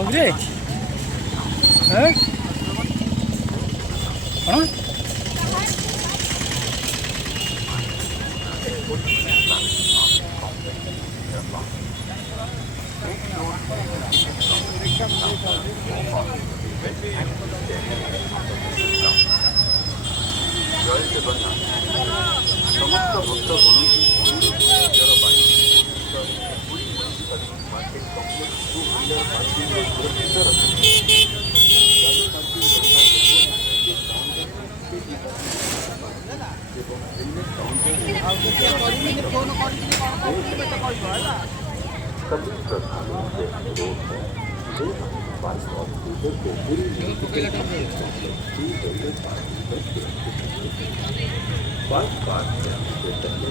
ହଉରେ କ'ଣ ସମସ୍ତ ଭକ୍ତ सभी प्रधानों से अनुरोध है जो बाइक और स्कूटर को पूरी बाइक पार्क करने से पहले